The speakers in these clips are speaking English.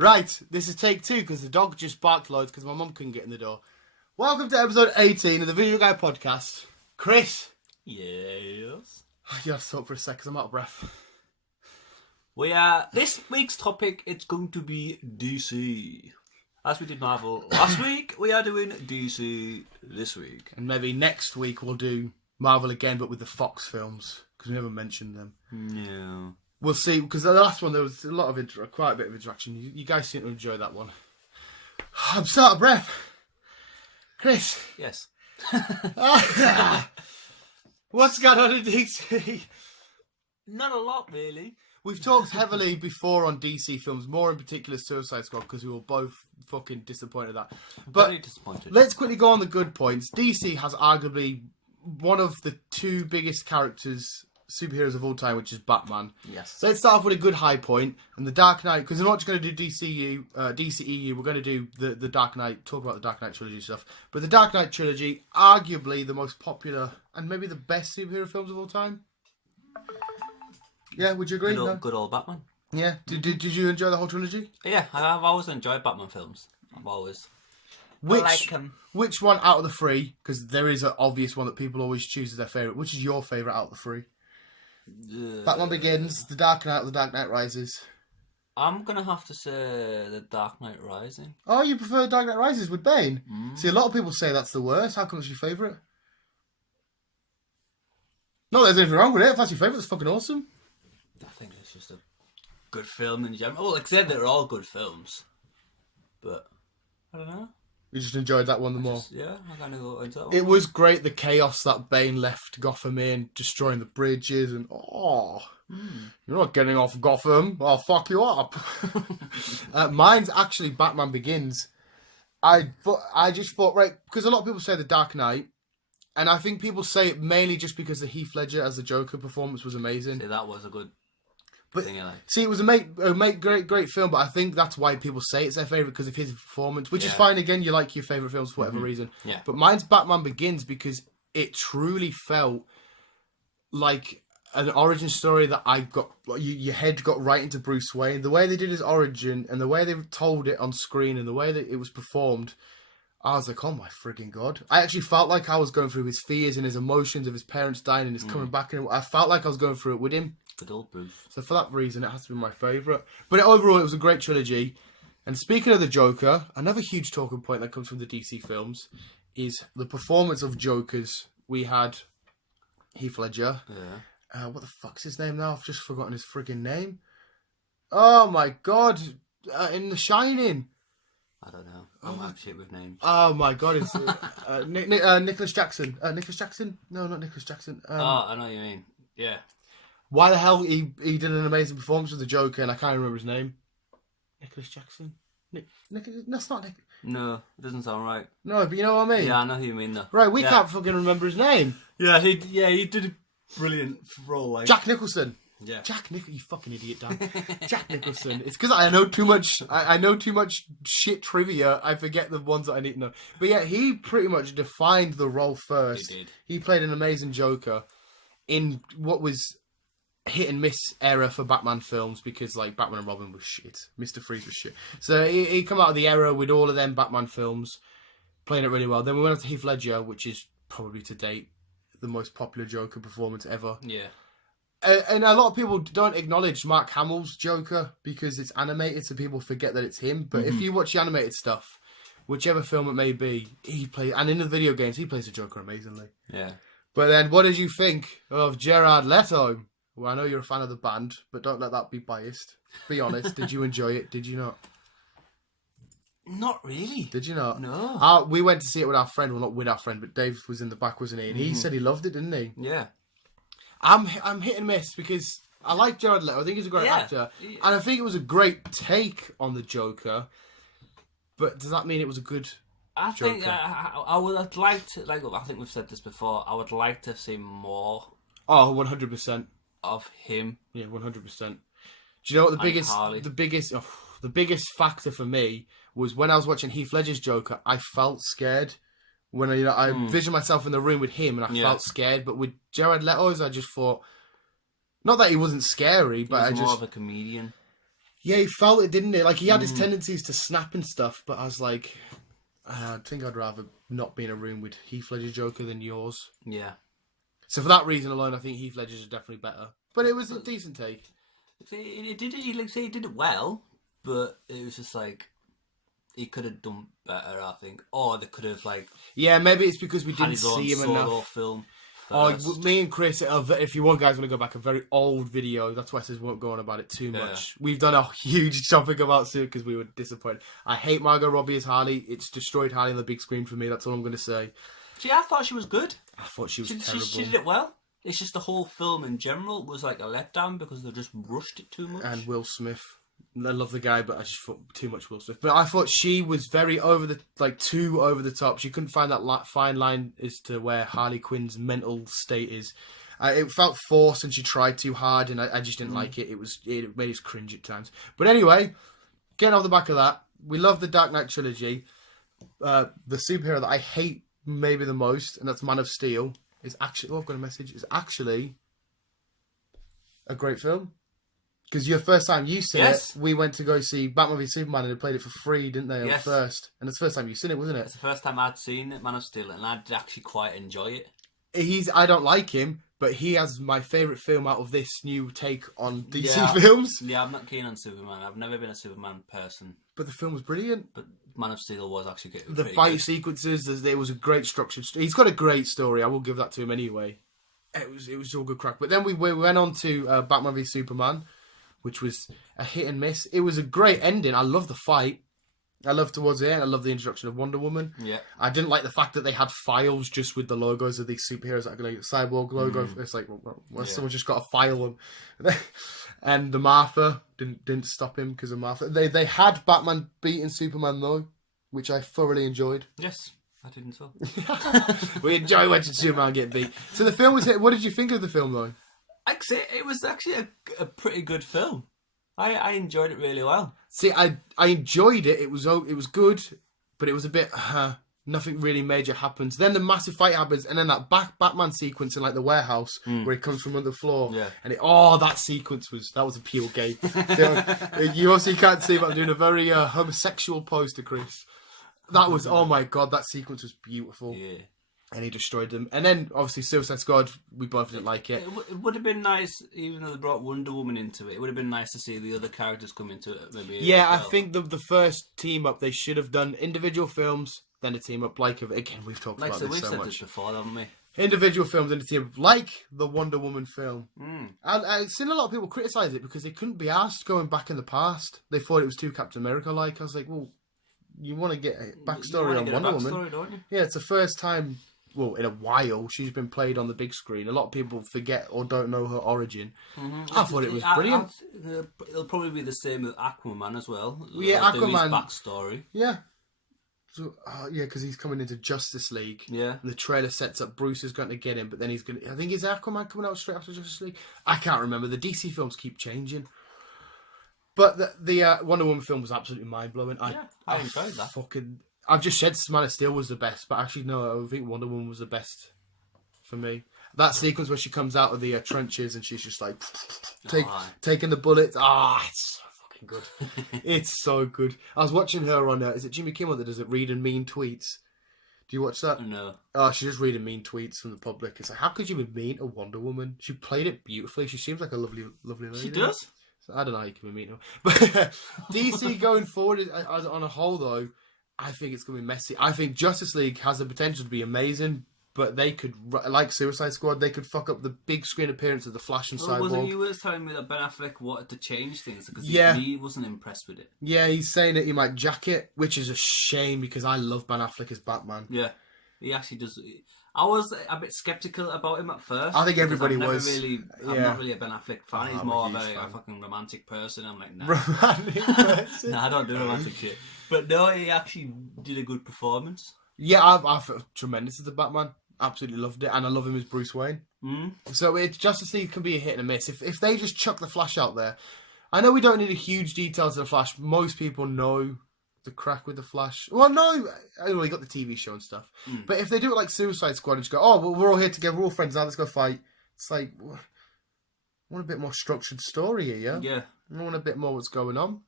Right, this is take 2 because the dog just barked loads because my mum couldn't get in the door. Welcome to episode 18 of the Video Guy Podcast. Chris. Yes. You have to talk for a sec because I'm out of breath. This week's topic, it's going to be DC. As we did Marvel last week, we are doing DC this week. And maybe next week we'll do Marvel again, but with the Fox films because we never mentioned them. Yeah. We'll see, because the last one there was a lot of quite a bit of interaction. You guys seem to enjoy that one. I'm so out of breath. Chris. Yes. What's going on in DC? Not a lot, really. We've talked heavily before on DC films, more in particular Suicide Squad, because we were both fucking disappointed at that. But very disappointed. Let's quickly go on the good points. DC has arguably one of the two biggest superheroes of all time, which is Batman. Yes. Let's start off with a good high point, and the Dark Knight, because we're not just going to do DCEU, we're going to do the Dark Knight, talk about the Dark Knight trilogy stuff. But the Dark Knight trilogy, arguably the most popular and maybe the best superhero films of all time. Yeah, would you agree? Good old Batman. Yeah. Did you enjoy the whole trilogy? Yeah, I've always enjoyed Batman films. I've always. Which, I like them. Which one out of the three, because there is an obvious one that people always choose as their favourite, which is your favourite out of the three? Batman Begins, The Dark Knight, or The Dark Knight Rises? I'm going to have to say The Dark Knight Rising. Oh, you prefer Dark Knight Rises with Bane? Mm. See, a lot of people say that's the worst. How come it's your favourite? No, there's anything wrong with it. If that's your favourite, it's fucking awesome. I think it's just a good film in general. Well, except they're all good films. But, I don't know. You just enjoyed that one the more? I kind of go into that one. It was great, the chaos that Bane left Gotham in, destroying the bridges, and you're not getting off Gotham, I'll fuck you up. Mine's actually Batman Begins. I just thought, right, because a lot of people say The Dark Knight, and I think people say it mainly just because the Heath Ledger as the Joker performance was amazing. See, that was a good thing, I like. See, it was a great film, but I think that's why people say it's their favourite, because of his performance, which is fine. Again, you like your favourite films for whatever reason. Yeah. But mine's Batman Begins because it truly felt like an origin story that your head got right into Bruce Wayne. The way they did his origin and the way they told it on screen and the way that it was performed, I was like, oh my frigging God. I actually felt like I was going through his fears and his emotions of his parents dying and his coming back. And I felt like I was going through it with him. Good old Bruce. So for that reason, it has to be my favourite. But overall, it was a great trilogy. And speaking of the Joker, another huge talking point that comes from the DC films is the performance of Jokers. We had Heath Ledger. Yeah. What the fuck's his name now? I've just forgotten his frigging name. Oh my God. In The Shining. I don't know. I'm shit with names. Oh my God. It's Nicholas Jackson. Nicholas Jackson? No, not Nicholas Jackson. I know what you mean. Yeah. Why the hell he did an amazing performance with the Joker and I can't remember his name. Nicholas Jackson? That's not Nick. No, it doesn't sound right. No, but you know what I mean? Yeah, I know who you mean though. Right, we can't fucking remember his name. Yeah, he did a brilliant role. Like Jack Nicholson. Yeah. Jack Nicholson, you fucking idiot, Dan. Jack Nicholson. It's because I know too much. I know too much shit trivia. I forget the ones that I need to know. But yeah, he pretty much defined the role first. He did. He played an amazing Joker in what was hit and miss era for Batman films, because like Batman and Robin was shit, Mr. Freeze was shit. So he come out of the era with all of them Batman films, playing it really well. Then we went on to Heath Ledger, which is probably to date the most popular Joker performance ever. Yeah. And a lot of people don't acknowledge Mark Hamill's Joker because it's animated, so people forget that it's him. But if you watch the animated stuff, whichever film it may be, he plays, and in the video games, he plays the Joker amazingly. Yeah. But then, what did you think of Jared Leto? Well, I know you're a fan of the band, but don't let that be biased. Be honest. Did you enjoy it? Did you not? Not really. Did you not? No. We went to see it with our friend. Well, not with our friend, but Dave was in the back, wasn't he? And he said he loved it, didn't he? Yeah. I'm hit and miss because I like Jared Leto. I think he's a great actor. And I think it was a great take on the Joker. But does that mean it was a good Joker? I think I would like to, like I think we've said this before, I would like to see more. Oh, 100%. Of him. Yeah, 100%. Do you know what the biggest factor for me was when I was watching Heath Ledger's Joker, I felt scared. When I envisioned myself in the room with him and I felt scared. But with Jared Leto's, I just thought, not that he wasn't scary, but he was more of a comedian. Yeah, he felt it, didn't he? Like, he had his tendencies to snap and stuff, but I was like, I think I'd rather not be in a room with Heath Ledger's Joker than yours. Yeah. So for that reason alone, I think Heath Ledger's is definitely better. But it was a decent take. He did it well, but it was just like he could have done better, I think. Or they could have like maybe it's because we had didn't his own see him solo enough. film. Oh, First. me and Chris, if you want guys want to go back, a very old video. That's why I says we won't go on about it too much. We've done a huge topic about Sue because we were disappointed. I hate Margot Robbie as Harley. It's destroyed Harley on the big screen for me. That's all I'm going to say. See, I thought she was good. I thought she was terrible. She did it well. It's just the whole film in general was like a letdown because they just rushed it too much. And Will Smith. I love the guy, but I just thought too much Will Smith. But I thought she was very too over the top. She couldn't find that fine line as to where Harley Quinn's mental state is. It felt forced, and she tried too hard, and I just didn't like it. It made us cringe at times. But anyway, getting off the back of that, we love the Dark Knight trilogy. The superhero that I hate maybe the most, and that's Man of Steel, is actually. Oh, I've got a message. Is actually a great film. Because your first time you seen it, we went to go see Batman v Superman and they played it for free, didn't they? Yes. First. And it's the first time you seen it, wasn't it? It's the first time I'd seen Man of Steel and I'd actually quite enjoy it. I don't like him, but he has my favourite film out of this new take on DC films. Yeah, I'm not keen on Superman. I've never been a Superman person. But the film was brilliant. But Man of Steel was actually good. The fight sequences, it was a great structured... He's got a great story. I will give that to him anyway. It was all good crack. But then we went on to Batman v Superman, which was a hit and miss. It was a great ending. I love the fight. I love towards the end. I love the introduction of Wonder Woman. Yeah. I didn't like the fact that they had files just with the logos of these superheroes, like the Cyborg logo. It's like, someone just got to file them. And the Martha didn't stop him because of Martha. They had Batman beating Superman though, which I thoroughly enjoyed. Yes, I didn't so. We enjoy watching Superman get beat. So the film was hit. What did you think of the film though? It was actually a pretty good film. I enjoyed it really well. See, I enjoyed it. It was good, but it was a bit nothing really major happens. Then the massive fight happens, and then that Batman sequence in like the warehouse where he comes from under the floor. Yeah. And that sequence was a pure game. You obviously can't see, but I'm doing a very homosexual pose to Chris. That was oh my god, that sequence was beautiful. Yeah. And he destroyed them. And then, obviously, Suicide Squad, we both didn't like it. It would have been nice, even though they brought Wonder Woman into it, it would have been nice to see the other characters come into it. Maybe. Yeah, I think the first team-up, they should have done individual films, then a team-up. Again, we've talked about this so much. We've said this before, haven't we? Individual films and a team-up, like the Wonder Woman film. And I've seen a lot of people criticise it because they couldn't be asked going back in the past. They thought it was too Captain America-like. I was like, well, you want to get a backstory on Wonder Woman. Don't you? Yeah, it's the first time... Well, in a while, she's been played on the big screen. A lot of people forget or don't know her origin. I thought it was brilliant. It'll probably be the same with Aquaman as well. Yeah, Aquaman. Backstory. Yeah. So, because he's coming into Justice League. Yeah. And the trailer sets up Bruce is going to get him, but then he's going to... I think, is Aquaman coming out straight after Justice League? I can't remember. The DC films keep changing. But the Wonder Woman film was absolutely mind-blowing. Yeah, I enjoyed that. I've just said Man of Steel was the best, but actually, no, I think Wonder Woman was the best for me. That sequence where she comes out of the trenches and she's just like taking the bullets. It's so fucking good. It's so good. I was watching her on, is it Jimmy Kimmel that does it, reading mean tweets? Do you watch that? No. Oh, she's just reading mean tweets from the public. It's like, how could you be mean to Wonder Woman? She played it beautifully. She seems like a lovely lady. She does? So I don't know how you can be mean to her. But DC going forward, on a whole though, I think it's going to be messy. I think Justice League has the potential to be amazing, but they could, like Suicide Squad, they could fuck up the big screen appearance of the Flash and Cyborg. Wasn't you telling me that Ben Affleck wanted to change things because he wasn't impressed with it? Yeah, he's saying that he might jack it, which is a shame because I love Ben Affleck as Batman. Yeah, he actually does. I was a bit sceptical about him at first. I think everybody was. I'm not really a Ben Affleck fan. He's more of a fucking romantic person. I'm like, nah. Romantic person? Nah, I don't do romantic shit. But no, he actually did a good performance. Yeah, I felt tremendous as the Batman. Absolutely loved it. And I love him as Bruce Wayne. So Justice League can be a hit and a miss. If they just chuck the Flash out there, I know we don't need a huge detail to the Flash. Most people know the crack with the Flash. Well, no, anyway, you got the TV show and stuff. But if they do it like Suicide Squad and just go, oh, well, we're all here together, we're all friends now, let's go fight. It's like, I want a bit more structured story here, yeah? Yeah. I want a bit more what's going on.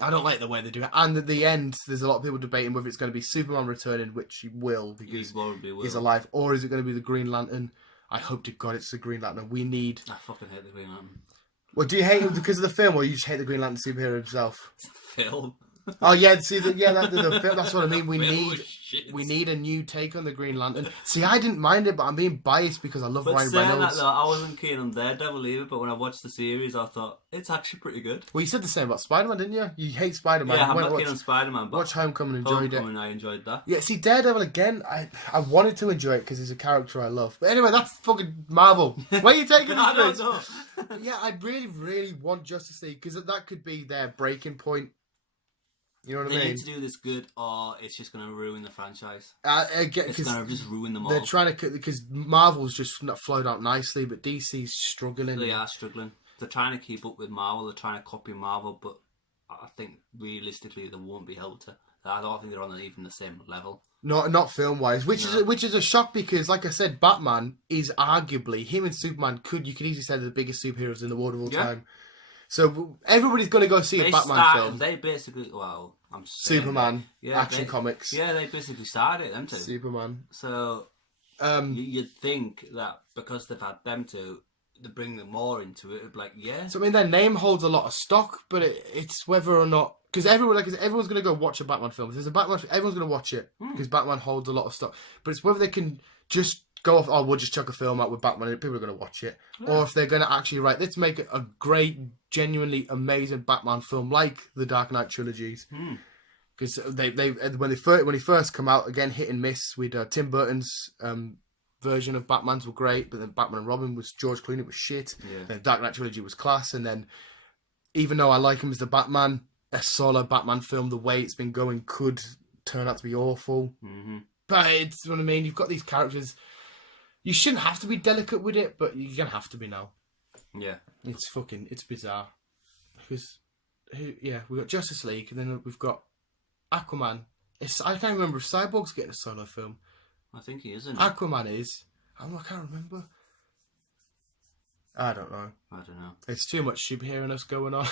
I don't like the way they do it. And at the end, there's a lot of people debating whether it's going to be Superman returning, which he will, because he's alive, or is it going to be the Green Lantern? I hope to God it's the Green Lantern. We need... I fucking hate the Green Lantern. Well, do you hate him because of the film, or you just hate the Green Lantern superhero himself? Film. Oh yeah, see, that's what I mean. We need a new take on the Green Lantern. See, I didn't mind it, but I'm being biased because I love Ryan Reynolds. That, though, I wasn't keen on Daredevil either, but when I watched the series, I thought it's actually pretty good. Well, you said the same about Spider-Man, didn't you? You hate Spider-Man. Yeah, I'm not keen on Spider-Man, but watch Homecoming and enjoyed it. I enjoyed that. Yeah, see, Daredevil again. I wanted to enjoy it because it's a character I love. But anyway, that's fucking Marvel. Where are you taking I this? don't know. Yeah, I really, really want Justice League because that could be their breaking point. You know what I mean? They need to do this good, or it's just going to ruin the franchise. It's going to just ruin them all. They're trying to, because Marvel's just not flowed out nicely, but DC's struggling. They are struggling. They're trying to keep up with Marvel. They're trying to copy Marvel, but I think realistically they won't be able to. I don't think they're on even the same level. Not film wise, which is a shock because, like I said, Batman is arguably him and Superman. You could easily say they're the biggest superheroes in the world of all time. So everybody's going to go see a Batman film. They basically, Superman, Action Comics. Yeah, they basically started it, them two. Superman. So you'd think that because they've had them two, to bring them more into it, like, yeah. So I mean, their name holds a lot of stock, but it's whether or not, because everyone's going to go watch a Batman film. If there's a Batman, everyone's going to watch it because Batman holds a lot of stock. But it's whether they can just go off, we'll just chuck a film out with Batman and people are going to watch it. Yeah. Or if they're going to actually let's make it a great, genuinely amazing Batman film like the Dark Knight trilogies. Because when he first come out, again, hit and miss. With Tim Burton's version of Batman's were great, but then Batman and Robin was George Clooney was shit. Yeah. The Dark Knight trilogy was class, and then even though I like him as the Batman, a solo Batman film, the way it's been going could turn out to be awful. Mm-hmm. But it's what I mean. You've got these characters. You shouldn't have to be delicate with it, but you're going to have to be now. Yeah. It's bizarre. Because, we've got Justice League, and then we've got Aquaman. I can't remember if Cyborg's getting a solo film. I think he is, isn't he? Aquaman is. I can't remember. I don't know. It's too much superhero-ness going on.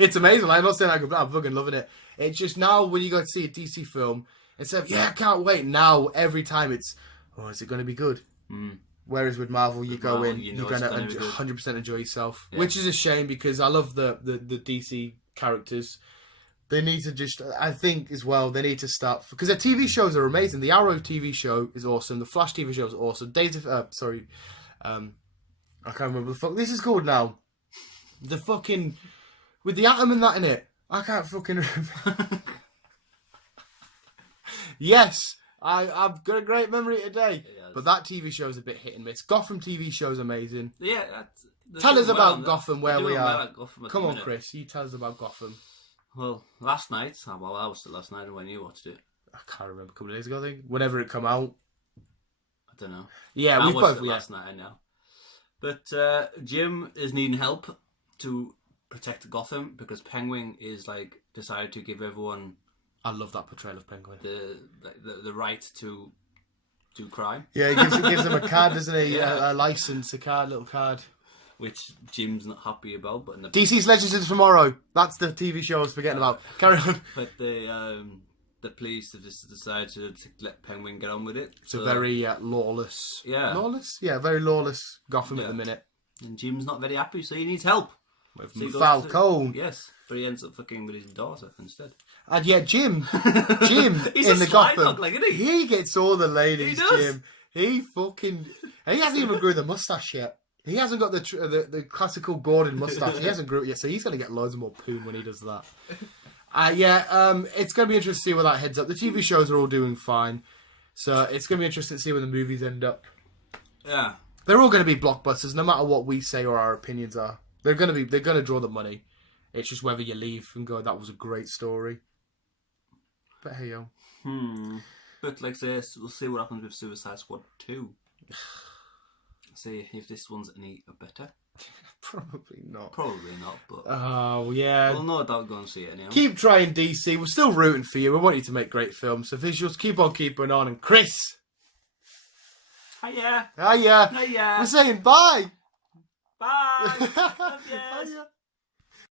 It's amazing. I'm not saying I'm fucking loving it. It's just now when you go to see a DC film, instead of, I can't wait, now every time it's, is it going to be good? Whereas with Marvel, you're going to 100% enjoy yourself. Yeah. Which is a shame because I love the DC characters. They need to just, I think as well, they need to start, because their TV shows are amazing. The Arrow TV show is awesome. The Flash TV show is awesome. I can't remember the fuck this is called now. The fucking, with the Atom and that in it. I can't fucking remember. Yes. I've got a great memory today, but that TV show is a bit hit and miss. Gotham TV show is amazing. Yeah, tell us about Gotham, where we are. Come on, Chris, you tell us about Gotham. Well, last night, I was still last night when you watched it. I can't remember, a couple of days ago, I think. Whenever it come out. I don't know. Yeah, we watched it last night, I know. But Jim is needing help to protect Gotham because Penguin is decided to give everyone. I love that portrayal of Penguin. The right to do crime. Yeah, he gives them a card, doesn't he? Yeah. A license, little card. Which Jim's not happy about. But DC's Legends of Tomorrow. That's the TV show I was forgetting about. Carry on. But the police have just decided to let Penguin get on with it. It's a very lawless. Yeah. Lawless? Yeah, very lawless Gotham at the minute. And Jim's not very happy, so he needs help. With Falcone. Yes, but he ends up fucking with his daughter instead. And Jim He's in a the slime Gotham, dog, isn't he? He gets all the ladies, He does. Jim. He hasn't even grew the mustache yet. He hasn't got the classical Gordon mustache. He hasn't grew it yet, so he's going to get loads more poon when he does that. It's going to be interesting to see where that heads up. The TV shows are all doing fine, so it's going to be interesting to see where the movies end up. Yeah, they're all going to be blockbusters, no matter what we say or our opinions are. They're going to draw the money. It's just whether you leave and go, that was a great story. But hey, yo. But like I say, we'll see what happens with Suicide Squad 2. See if this one's any better. Probably not, but... Oh, yeah. We'll no doubt go and see it anyhow. Keep trying, DC. We're still rooting for you. We want you to make great films. So visuals, keep on keeping on. And Chris. Hiya. We're saying bye. Bye. Love yous. Hiya.